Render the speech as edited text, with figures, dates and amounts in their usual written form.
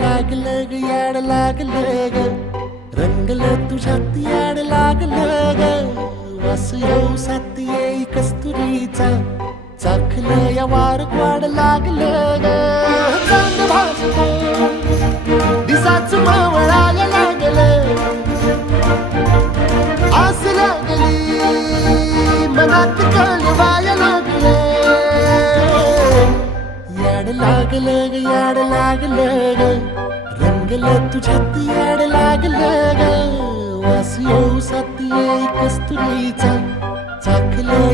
लागलं ग याड लागलं ग रंगलं तुझ्यात याड लागलं ग वास येऊ साथ येई कस्तुरीचा चाखलं या वार वाड लागलं ग चांद भासतो दिसाच मावळायला लागलं आस लागली मनात कळवायला लागलं याड लागलं ग याड लागलं ग रंगलं तुझ्यात याड लागलं ग वास येऊ साथ येई कस्तुरीचा चाखलं